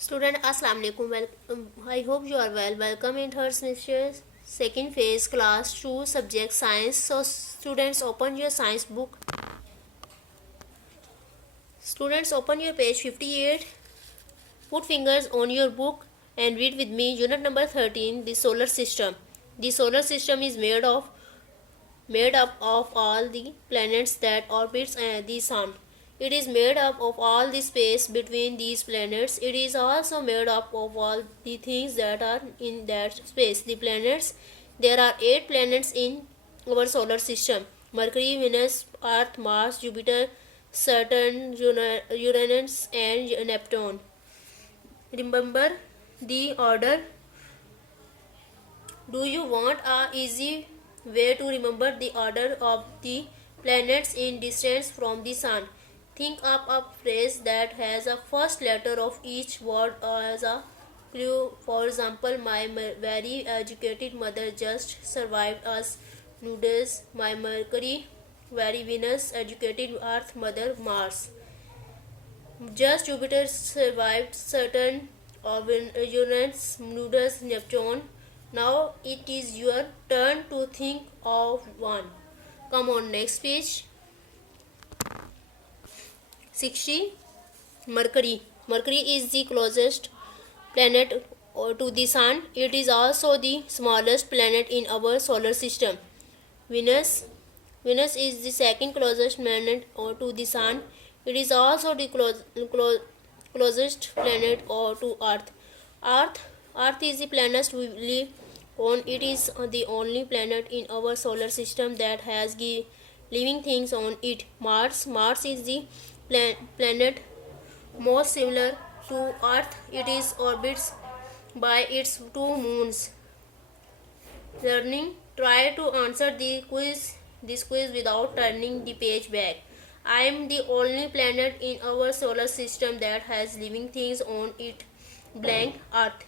Student, Assalamu alaikum. I hope you are well. Welcome in third semester, second phase, class 2, subject science. So, students, open your science book. Students, open your page 58. Put fingers on your book and read with me. Unit number 13, the solar system. The solar system is made up of all the planets that orbits the sun. It is made up of all the space between these planets. It is also made up of all the things that are in that space. The planets, there are 8 planets in our solar system: Mercury, Venus, Earth, Mars, Jupiter, Saturn, Uranus, and Neptune. Remember the order. Do you want a easy way to remember the order of the planets in distance from the sun? Think up a phrase that has a first letter of each word as a clue. For example, my very educated mother just survived us noodles. My Mercury, very Venus, educated Earth, mother Mars. Just Jupiter survived Saturn, Uranus, noodles, Neptune. Now it is your turn to think of one. Come on, next page. 60. Mercury. Mercury is the closest planet to the sun. It is also the smallest planet in our solar system. Venus. Venus is the second closest planet to the sun. It is also the closest planet to Earth. Earth is the planet we live on. It is the only planet in our solar system that has living things on it. Mars is the planet most similar to Earth. It is orbits by its 2 moons. Learning. Try to answer this quiz without turning the page back. I am the only planet in our solar system that has living things on it. Blank. Earth.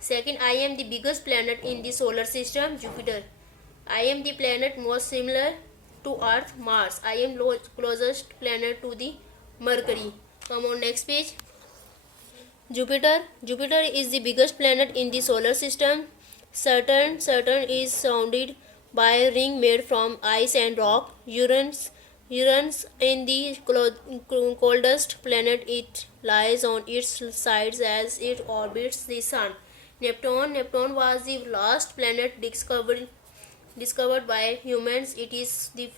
Second, I am the biggest planet in the solar system. Jupiter. I am the planet most similar to Earth. Mars. I am closest planet to the Mercury. Come on, next page. Jupiter. Jupiter is the biggest planet in the solar system. Saturn is surrounded by a ring made from ice and rock. Uranus in the coldest planet. It lies on its sides as it orbits the sun. Neptune was the last planet discovered by humans. It is the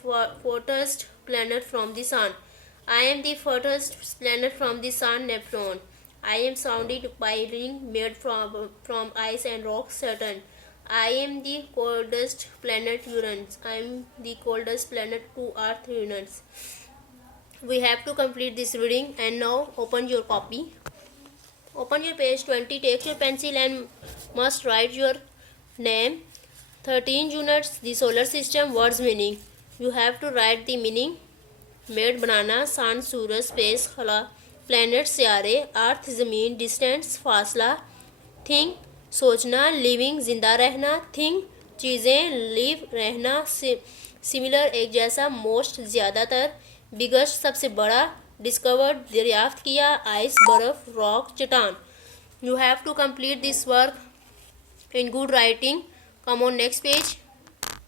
farthest planet from the sun. I am the farthest planet from the sun. Neptune. I am surrounded by a ring made from ice and rock. Saturn. I am the coldest planet. Uranus. I am the coldest planet to Earth. Uranus. We have to complete this reading, and now open your copy. Open your page 20. Take your pencil and must write your name. 13 units. The solar system. Words meaning. You have to write the meaning. Made बनाना, sun सूरज, space खला, planet सियारे, अर्थ ज़मीन, distance फासला, think सोचना, living जिंदा रहना, think चीज़ें, लिव रहना, सिमिलर एक जैसा, मोस्ट ज़्यादातर, बिगेस्ट सबसे बड़ा, डिस्कवर्ड दरियाफ्त किया, आइस बर्फ़, रॉक चट्टान. You have to complete this work in good writing. Come on, next page.